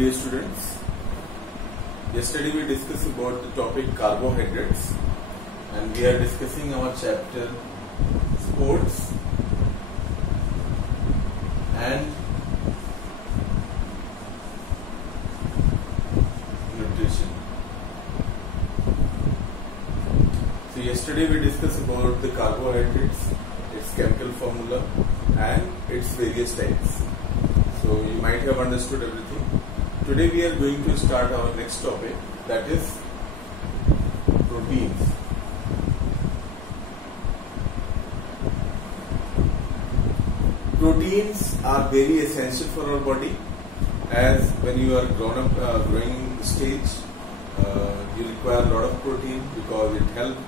dear students, yesterday we discussed about the topic carbohydrates and we are discussing our chapter sports and nutrition. So yesterday we discussed about the carbohydrates, its chemical formula and its various types. So you might have understood everything. Today we are going to start our next topic, that is proteins. Proteins are very essential for our body, as when you are growing stage, you require a lot of protein because it helps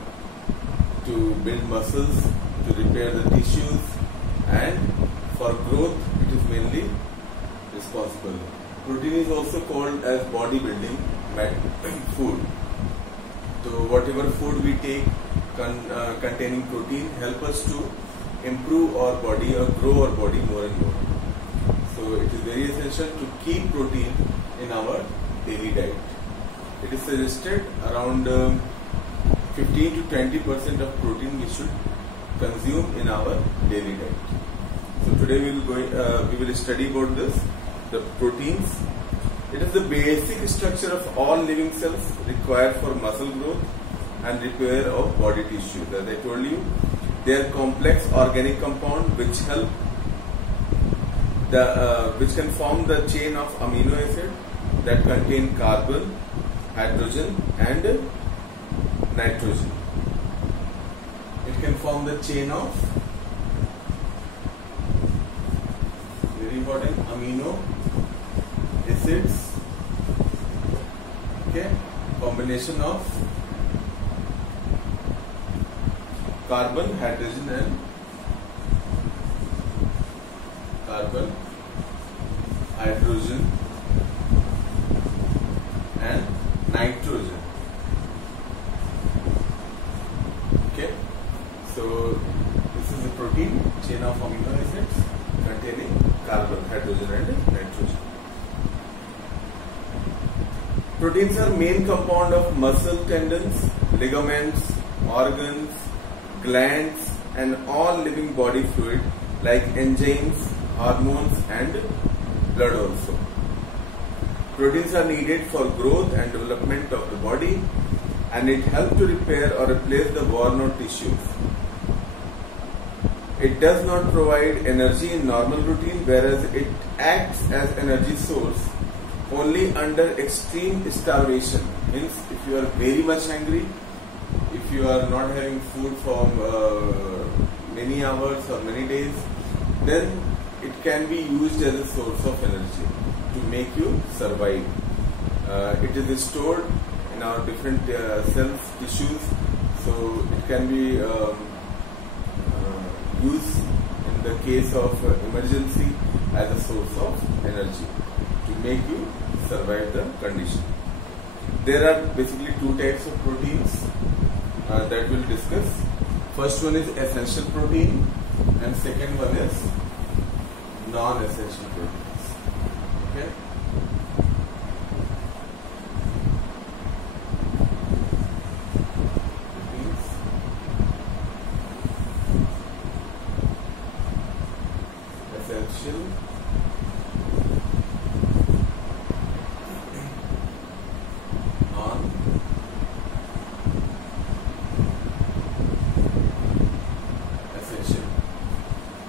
to build muscles, to repair the tissues, and for growth it is mainly responsible. Protein is also called as bodybuilding food. So whatever food we take containing protein help us to improve our body or grow our body more and more. So it is very essential to keep protein in our daily diet. It is suggested around 15 to 20% of protein we should consume in our daily diet. So today we will study about this, the proteins. It is the basic structure of all living cells required for muscle growth and repair of body tissues. As I told you, they are complex organic compound which help which can form the chain of amino acid that contain carbon, hydrogen and nitrogen. It can form the chain of, very important, amino acids, okay, combination of carbon, hydrogen and nitrogen. Okay, so this is a protein chain of amino acids containing carbon, hydrogen and nitrogen. Proteins are main compound of muscle, tendons, ligaments, organs, glands and all living body fluid like enzymes, hormones and blood also. Proteins are needed for growth and development of the body and it helps to repair or replace the worn out tissues. It does not provide energy in normal routine, whereas it acts as energy source only under extreme starvation. Means if you are very much hungry, if you are not having food for many hours or many days, then it can be used as a source of energy to make you survive. It is stored in our different cells, tissues, so it can be used in the case of emergency as a source of energy to make you survive the condition. There are basically two types of proteins that we'll discuss. First one is essential protein and second one is non-essential proteins. Okay. Proteins. Essential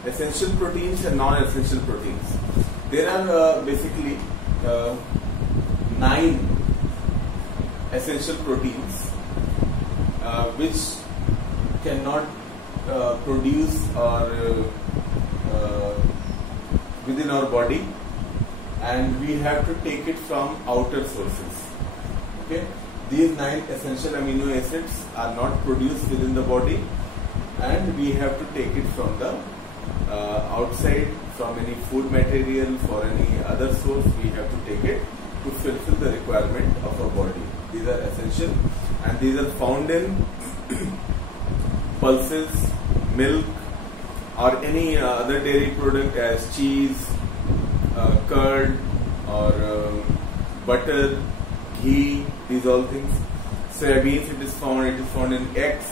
essential proteins and non-essential proteins. There are basically 9 essential proteins which cannot produce or within our body, and we have to take it from outer sources. Okay, these 9 essential amino acids are not produced within the body, and we have to take it from the outside, from any food material, for any other source. We have to take it to fulfill the requirement of our body. These are essential and these are found in pulses, milk or any other dairy product as cheese, curd or butter, ghee, these all things. Soybeans, it is found in eggs,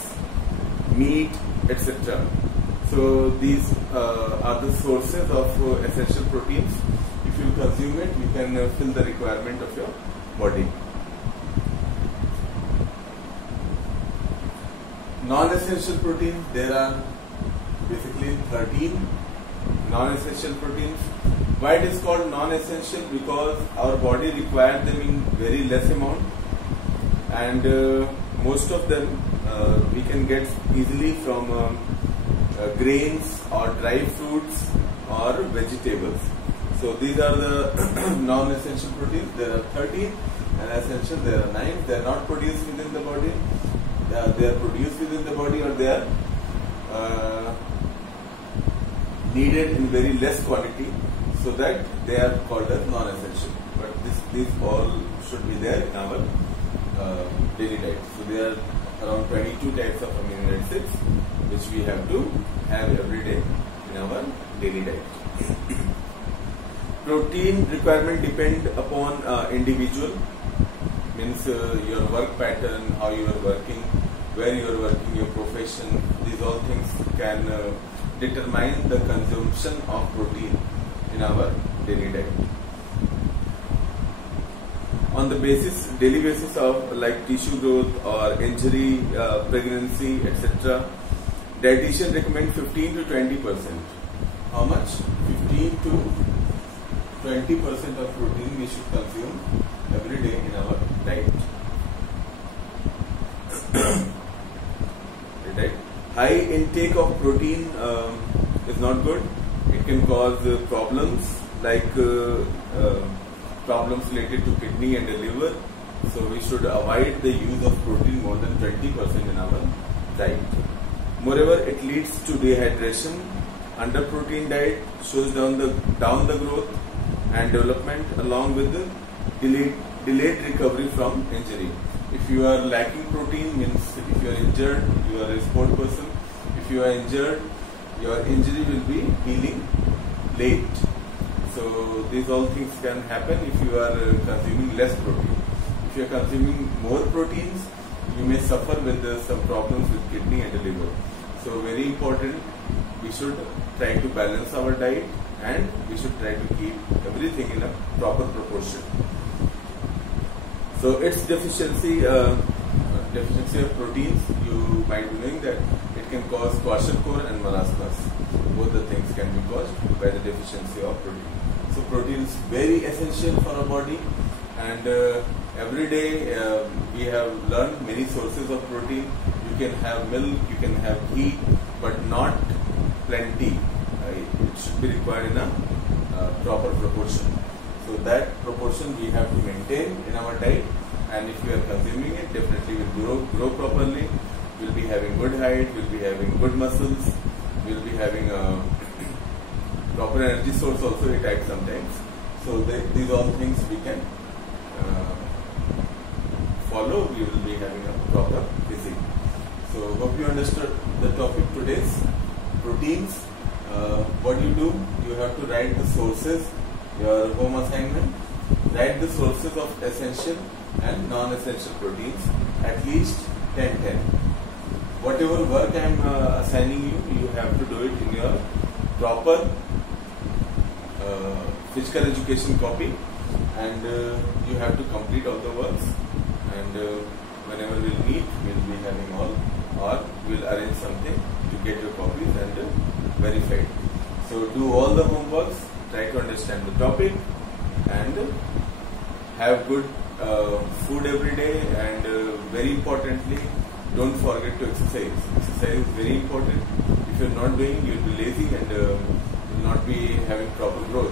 meat, etc. So these are the sources of essential proteins. If you consume it, you can fill the requirement of your body. Non-essential proteins, there are basically 13 non-essential proteins. Why it is called non-essential? Because our body requires them in very less amount, and most of them we can get easily from grains or dry fruits or vegetables. So these are the non-essential proteins. There are 13, and essential there are 9. They are not produced within the body. They are produced within the body, or they are needed in very less quantity, so that they are called as non-essential. But these all should be there in our daily diet. So there are around 22 types of amino acids which we have to have every day in our daily diet. Protein requirement depend upon individual, means your work pattern, how you are working, where you are working, your profession. These all things can determine the consumption of protein in our daily diet. On the daily basis of like tissue growth or injury, pregnancy, etc., dietitian recommend 15 to 20%. How much? 15 to 20% of protein we should consume every day in our diet. Right? High intake of protein is not good. It can cause problems like problems related to kidney and the liver. So we should avoid the use of protein more than 20% in our diet. Moreover, it leads to dehydration. Under protein diet shows down the growth and development, along with the delayed recovery from injury. If you are lacking protein, means if you are injured, you are a sport person. If you are injured, your injury will be healing late. So these all things can happen if you are consuming less protein. If you are consuming more proteins, you may suffer with some problems with kidney and the liver. So very important, we should try to balance our diet, and we should try to keep everything in a proper proportion. So its deficiency of proteins, you might be knowing that it can cause kwashiorkor and marasmus. Both the things can be caused by the deficiency of protein. So protein is very essential for our body, and every day we have learned many sources of protein. You can have milk, you can have ghee, but not plenty. It should be required in a proper proportion. So that proportion we have to maintain in our diet, and if you are consuming it, definitely will grow properly. We'll be having good height, we'll be having good muscles, we'll be having a proper energy source also at times sometimes. So these all things we can follow. We will be having a proper physique. So hope you understood the topic today's proteins. What you do, you have to write the sources, your home assignment, write the sources of essential and non-essential proteins, at least 10-10. Whatever work I am assigning you, you have to do it in your proper physical education copy, and you have to complete all the works, and whenever we'll meet, we'll be having all, or we'll arrange something to get your copies and verified. So do all the homeworks, try to understand the topic, and have good food every day, and very importantly, don't forget to exercise. Exercise is very important. If you're not doing, you'll be lazy and will not be having proper growth.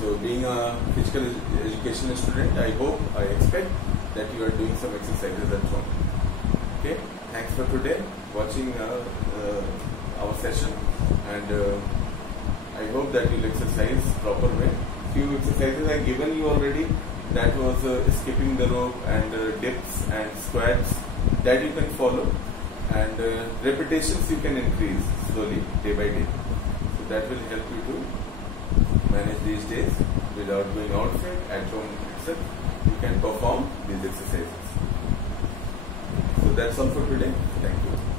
So being a physical education student, I expect that you are doing some exercises at home. Okay, thanks for today, watching our session, and I hope that you'll exercise proper way. Few exercises I given you already. That was skipping the rope and dips and squats, that you can follow, and repetitions you can increase slowly day by day. So that will help you to manage these days without going outside. At home itself, you can perform these exercises. So that's all for today. Thank you.